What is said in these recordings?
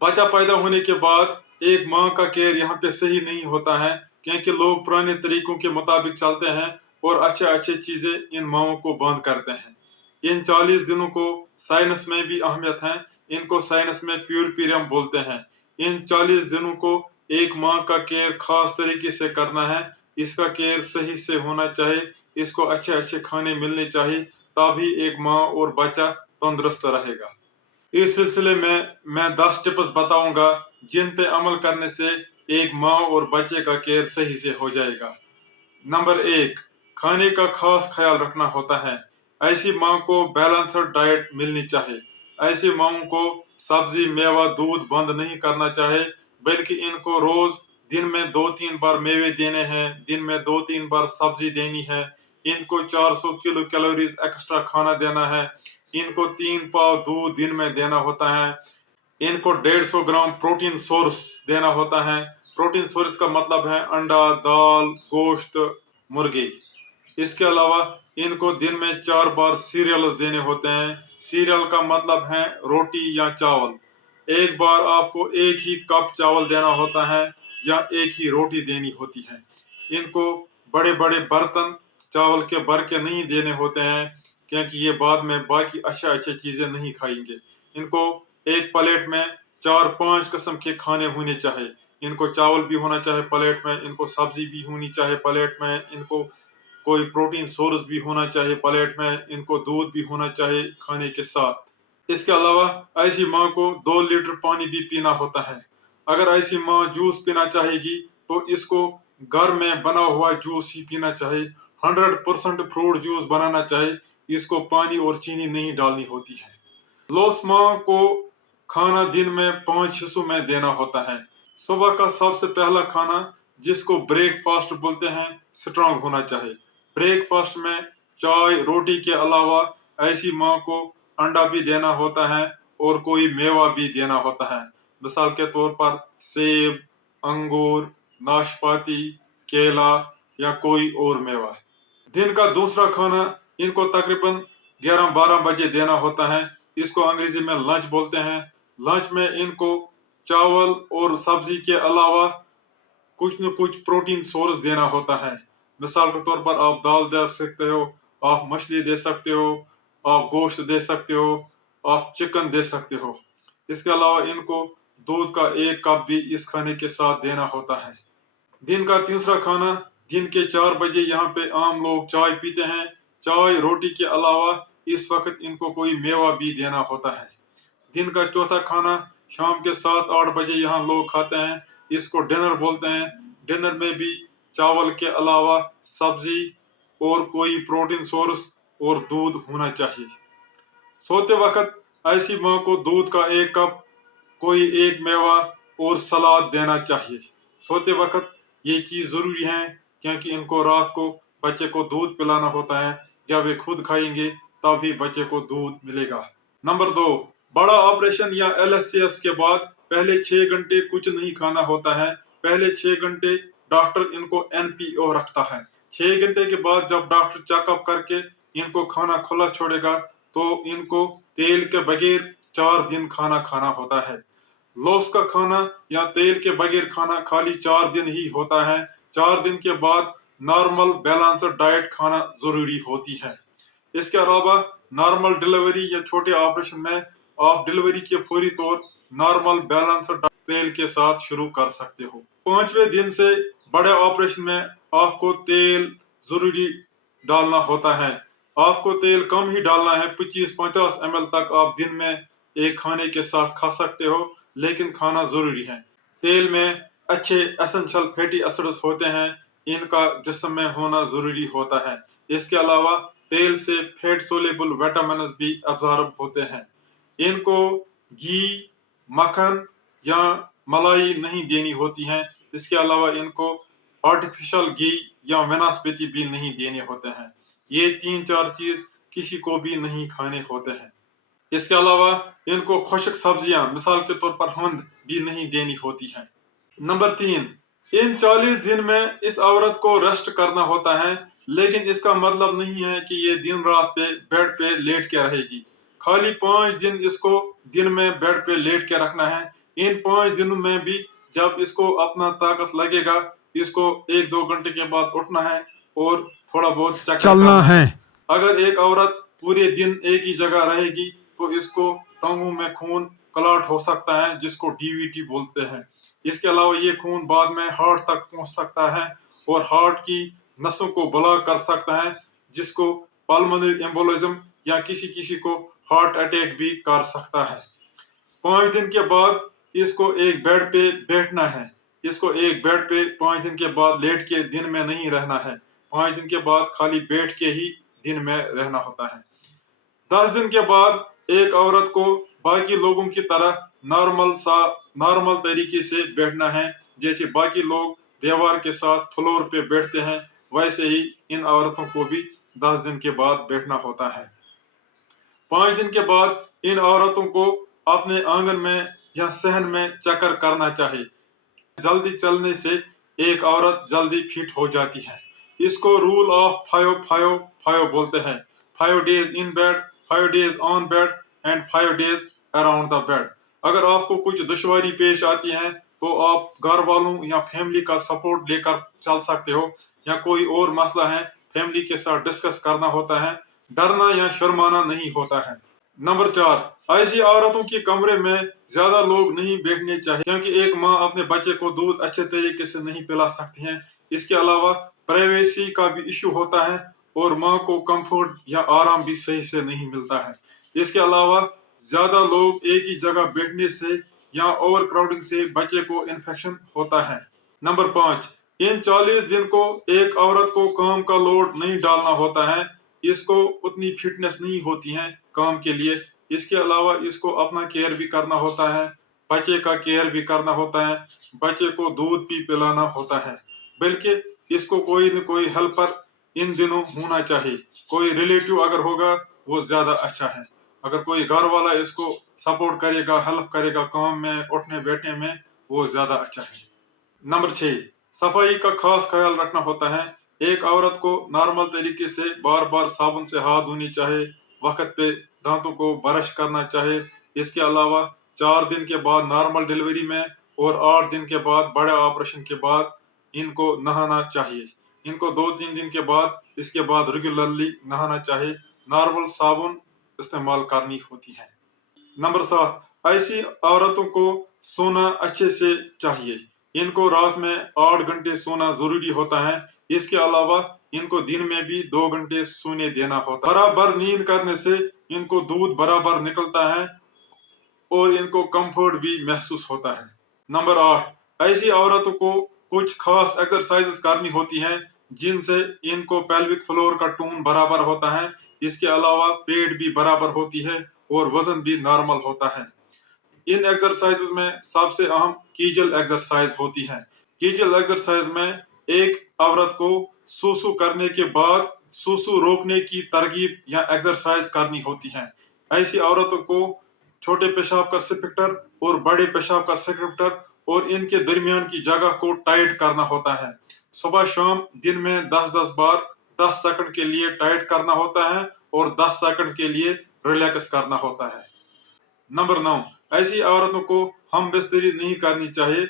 बच्चा पैदा होने के बाद एक माँ का केयर यहाँ पे सही नहीं होता है, क्योंकि लोग पुराने तरीकों के मुताबिक चलते हैं और अच्छे अच्छे चीजें इन माओं को बंद करते हैं। इन 40 दिनों को साइंस में भी अहमियत है। इनको साइंस में प्यूर पीरियम बोलते हैं। इन 40 दिनों को एक माँ का केयर खास तरीके से करना है। इसका केयर सही से होना चाहिए। इसको अच्छे अच्छे खाने मिलने चाहिए, तभी एक माँ और बच्चा तंदुरुस्त रहेगा। इस सिलसिले में मैं 10 टिप्स बताऊंगा जिन पे अमल करने से एक माँ और बच्चे का केयर सही से हो जाएगा। नंबर 1, खाने का खास ख्याल रखना होता है। ऐसी माँ को बैलेंस्ड डाइट मिलनी चाहिए। ऐसी माओं को सब्जी, मेवा, दूध बंद नहीं करना चाहिए, बल्कि इनको रोज दिन में 2-3 बार मेवे देने हैं, दिन में 2-3 बार सब्जी देनी है। इनको 400 किलो कैलोरीज एक्स्ट्रा खाना देना है। इनको 3 पाव दूध दिन में देना होता है। इनको 150 ग्राम प्रोटीन सोर्स देना होता है। प्रोटीन सोर्स का मतलब है अंडा, दाल, गोश्त, मुर्गी। इसके अलावा इनको दिन में 4 बार सीरियल्स देने होते हैं। सीरियल का मतलब है रोटी या चावल। एक बार आपको एक ही कप चावल देना होता है या एक ही रोटी देनी होती है। इनको बड़े बड़े बर्तन चावल के भर के नहीं देने होते हैं, क्योंकि ये बाद में बाकी अच्छे अच्छे चीजें नहीं खाएंगे। इनको एक प्लेट में 4-5 किस्म के खाने होने चाहिए। इनको चावल भी होना चाहिए प्लेट में, इनको सब्जी भी होनी चाहिए प्लेट में, इनको कोई प्रोटीन सोर्स भी होना चाहिए प्लेट में, इनको दूध भी होना चाहिए खाने के साथ। इसके अलावा ऐसी माँ को 2 लीटर पानी भी पीना होता है। अगर ऐसी माँ जूस पीना चाहेगी तो इसको घर में बना हुआ जूस ही पीना चाहिए। 100% फ्रूट जूस बनाना चाहिए। इसको पानी और चीनी नहीं डालनी होती है। लोस माँ को खाना दिन में 5 हिस्सों में देना होता है। सुबह का सबसे पहला खाना, जिसको ब्रेकफास्ट बोलते हैं, स्ट्रांग होना चाहिए। ब्रेकफास्ट में चाय, रोटी के अलावा ऐसी माँ को अंडा भी देना होता है और कोई मेवा भी देना होता है। मिसाल के तौर पर सेब, अंगूर, नाशपाती, केला या कोई और मेवा। दिन का दूसरा खाना इनको तकरीबन 11-12 बजे देना होता है। इसको अंग्रेजी में लंच बोलते हैं। लंच में इनको चावल और सब्जी के अलावा कुछ न कुछ प्रोटीन सोर्स देना होता है। मिसाल के तौर पर आप दाल दे सकते हो, आप मछली दे सकते हो, आप गोश्त दे सकते हो, आप चिकन दे सकते हो। इसके अलावा इनको दूध का 1 कप भी इस खाने के साथ देना होता है। दिन का तीसरा खाना, दिन के 4 बजे यहाँ पे आम लोग चाय पीते हैं। चाय रोटी के अलावा इस वक्त इनको कोई मेवा भी देना होता है। दिन का चौथा खाना शाम के 7-8 बजे यहाँ लोग खाते हैं। इसको डिनर बोलते हैं। डिनर में भी चावल के अलावा सब्जी और कोई प्रोटीन सोर्स और दूध होना चाहिए। सोते वक्त ऐसी माँ को दूध का 1 कप, कोई एक मेवा और सलाद देना चाहिए। सोते वक्त ये चीज जरूरी है, क्योंकि इनको रात को बच्चे को दूध पिलाना होता है। जब ये खुद खाएंगे तभी बच्चे को दूध मिलेगा। नंबर 2, बड़ा ऑपरेशन या LSCS के बाद पहले 6 घंटे कुछ नहीं खाना होता है। पहले 6 घंटे डॉक्टर इनको NPO रखता है। 6 घंटे के बाद जब डॉक्टर चेकअप करके इनको खाना खुला छोड़ेगा तो इनको तेल के बगैर 4 दिन खाना खाना होता है। लॉस का खाना या तेल के बगैर खाना खाली 4 दिन ही होता है। 4 दिन के बाद नॉर्मल बैलेंस्ड डाइट खाना जरूरी होती है। इसके अलावा नॉर्मल डिलीवरी या छोटे ऑपरेशन में आप डिलीवरी के फौरी तौर नॉर्मल बैलेंस्ड तेल के साथ शुरू कर सकते हो। 5वें दिन से बड़े ऑपरेशन में आपको तेल जरूरी डालना होता है। आपको तेल कम ही डालना है। 25-50 ml तक आप दिन में एक खाने के साथ खा सकते हो, लेकिन खाना जरूरी है। तेल में अच्छे एसेंशियल फैटी एसिड्स होते हैं। इनका जिस्म में होना जरूरी होता है। इसके अलावा तेल से फैट सोल्यूबल विटामिन भी अब्जॉर्ब होते हैं। इनको घी, मक्खन या मलाई नहीं देनी होती है। इसके अलावा इनको आर्टिफिशियल घी या वनस्पति भी नहीं देने होते हैं। ये 3-4 चीज किसी को भी नहीं खाने होते हैं। इसके अलावा इनको खुश्क सब्जियां, मिसाल के तौर पर हंद, भी नहीं देनी होती है। नंबर 3, इन 40 दिन में इस औरत को रेस्ट करना होता है, लेकिन इसका मतलब नहीं है कि ये दिन रात पे बेड पे लेट के रहेगी। खाली 5 दिन इसको दिन में बेड पे लेट के रखना है। इन 5 दिनों में भी जब इसको अपना ताकत लगेगा, इसको 1-2 घंटे के बाद उठना है और थोड़ा बहुत चक्कर चलना करना है। है। अगर एक औरत पूरे दिन एक ही जगह रहेगी तो इसको टांगों में खून क्लॉट हो सकता है, जिसको डीवीटी बोलते हैं। इसके अलावा ये खून बाद में हार्ट तक पहुंच सकता है और हार्ट की नसों को ब्लॉक कर सकता है, जिसको पल्मोनरी एम्बोलिज्म या किसी किसी को हार्ट अटैक भी कर सकता है। 5 दिन के बाद इसको एक बेड पे बैठना है। इसको एक बेड पे 5 दिन के बाद लेट के दिन में नहीं रहना है। 5 दिन के बाद खाली बैठ के ही दिन में रहना होता है। 10 दिन के बाद एक औरत को बाकी लोगों की तरह नॉर्मल तरीके से बैठना है। जैसे बाकी लोग दीवार के साथ फ्लोर पे बैठते हैं, वैसे ही इन औरतों को भी 10 दिन के बाद बैठना होता है। 5 दिन के बाद इन औरतों को अपने आंगन में या सहन में चक्कर करना चाहिए। जल्दी चलने से एक औरत जल्दी फिट हो जाती है। इसको रूल ऑफ 5-5-5 बोलते हैं। 5 days in bed, 5 days on bed and 5 days around the bed. अगर आपको कुछ दुश्वारी पेश आती है तो आप घर वालों या फैमिली का सपोर्ट लेकर चल सकते हो, या कोई और मसला है फैमिली के साथ डिस्कस करना होता है। डरना या शर्माना नहीं होता है। नंबर 4, ऐसी औरतों के कमरे में ज्यादा लोग नहीं बैठने चाहिए, क्योंकि एक माँ अपने बच्चे को दूध अच्छे तरीके से नहीं पिला सकती है। इसके अलावा प्राइवेसी का भी इश्यू होता है और माँ को कंफर्ट या आराम भी सही से नहीं मिलता है। इसके अलावा ज्यादा लोग एक ही जगह बैठने से या ओवर क्राउडिंग से बच्चे को इन्फेक्शन होता है। नंबर 5, इन 40 दिन को एक औरत को काम का लोड नहीं डालना होता है। इसको उतनी फिटनेस नहीं होती है काम के लिए। इसके अलावा इसको अपना केयर भी करना होता है, बच्चे का केयर भी करना होता है, बच्चे को दूध भी पिलाना होता है। बल्कि इसको कोई न कोई हेल्पर इन दिनों होना चाहिए। कोई रिलेटिव अगर होगा वो ज्यादा अच्छा है। अगर कोई घर वाला इसको सपोर्ट करेगा, हेल्प करेगा काम में, उठने बैठने में, वो ज्यादा अच्छा है। नंबर 6, सफाई का खास ख्याल रखना होता है। एक औरत को नॉर्मल तरीके से बार बार साबुन से हाथ धोनी चाहिए, वक्त पे दांतों को ब्रश करना चाहिए। इसके अलावा 4 दिन के बाद नॉर्मल डिलीवरी में और 8 दिन के बाद बड़े ऑपरेशन के बाद इनको नहाना चाहिए। इनको 2-3 दिन के बाद इसके बाद रेगुलरली नहाना चाहिए। नॉर्मल साबुन इस्तेमाल करनी होती है। नंबर 7, ऐसी औरतों को सोना अच्छे से चाहिए। इनको रात में 8 घंटे सोना जरूरी होता है। इसके अलावा इनको दिन में भी 2 घंटे सोने देना होता है। बराबर नींद करने से इनको दूध बराबर निकलता है और इनको कंफर्ट भी महसूस होता है। नंबर 8, ऐसी औरतों को कुछ खास एक्सरसाइजेस करनी होती हैं, जिनसे इनको पेल्विक फ्लोर का टोन बराबर होता है। इसके अलावा पेट भी बराबर होती है और वजन भी नॉर्मल होता है। इन एक्सरसाइजेस में सबसे अहम कीजल एक्सरसाइज होती है। कीजल एक्सरसाइज में एक औरत को सुसु करने के बाद सुसु रोकने की तरकीब या एक्सरसाइज करनी होती है। ऐसी औरतों को छोटे पेशाब का स्फिंक्टर और बड़े पेशाब का स्फिंक्टर और इनके दरमियान की जगह को टाइट करना होता है। सुबह शाम दिन में 10-10 बार 10 सेकंड के लिए टाइट करना होता है और 10 सेकंड के लिए रिलैक्स करना होता है। नंबर 9, ऐसी औरतों को हम बिस्तरी नहीं करनी चाहिए।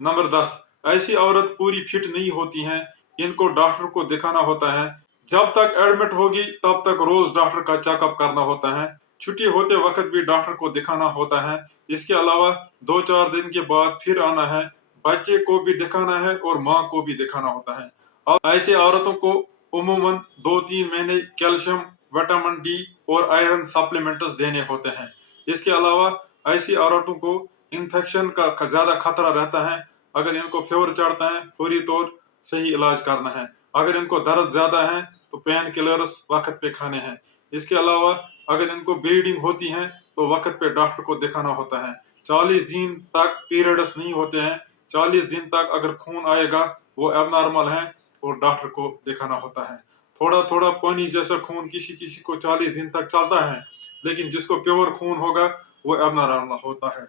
नंबर 10, ऐसी औरत पूरी फिट नहीं होती हैं, इनको डॉक्टर को दिखाना होता है। जब तक एडमिट होगी तब तक रोज डॉक्टर का चेकअप करना होता है। छुट्टी होते वक्त भी डॉक्टर को दिखाना होता है। इसके अलावा 2-4 दिन के बाद फिर आना है, बच्चे को भी दिखाना है और माँ को भी दिखाना होता है। अब ऐसे औरतों को उमूमन 2-3 महीने कैल्शियम, विटामिन डी और आयरन सप्लीमेंट्स देने होते हैं। इसके अलावा ऐसी औरतों को इन्फेक्शन का ज्यादा खतरा रहता है। अगर इनको फीवर चढ़ता है फौरी तौर से ही इलाज करना है। अगर इनको दर्द ज्यादा है तो पेन किलर्स वक्त पे खाने हैं। इसके अलावा अगर इनको ब्लीडिंग होती है तो वक्त पे डॉक्टर को दिखाना होता है। 40 दिन तक पीरियड्स नहीं होते हैं। 40 दिन तक अगर खून आएगा वो एबनॉर्मल है और डॉक्टर को दिखाना होता है। थोड़ा थोड़ा पानी जैसा खून किसी किसी को 40 दिन तक चलता है, लेकिन जिसको प्योर खून होगा वो एबनॉर्मल होता है।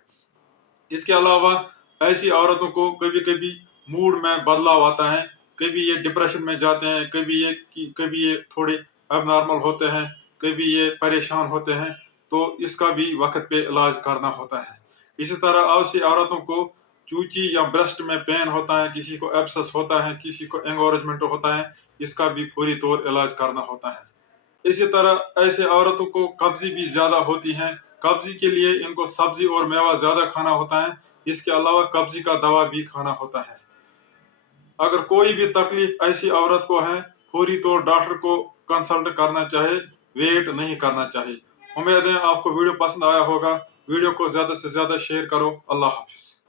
इसके अलावा ऐसी औरतों को कभी कभी मूड में बदलाव आता है। कभी ये डिप्रेशन में जाते हैं, कभी ये थोड़े एबनॉर्मल होते हैं, कभी ये परेशान होते हैं, तो इसका भी वक्त पे इलाज करना होता है। اسی طرح ایسی عورتوں کو چوچی یا برسٹ میں پین ہوتا ہے، کسی کو ایبسس ہوتا ہے، کسی کو انگورجمنٹ ہوتا ہے، اس کا بھی فوری طور علاج کرنا ہوتا ہے۔ اسی طرح ایسے عورتوں کو قبضی بھی زیادہ ہوتی ہیں، قبضی کے لیے ان کو سبزی اور میوہ زیادہ کھانا ہوتا ہے، اس کے علاوہ قبضی کا دوا بھی کھانا ہوتا ہے۔ اگر کوئی بھی تکلیف ایسی عورت کو ہے، فوری طور ڈاکٹر کو کنسلٹ کرنا چاہے، ویٹ نہیں کرنا چاہیے۔ امید ہے آپ کو ویڈیو پسند آیا ہوگا، ویڈیو کو زیادہ سے زیادہ شیئر کرو۔ اللہ حافظ۔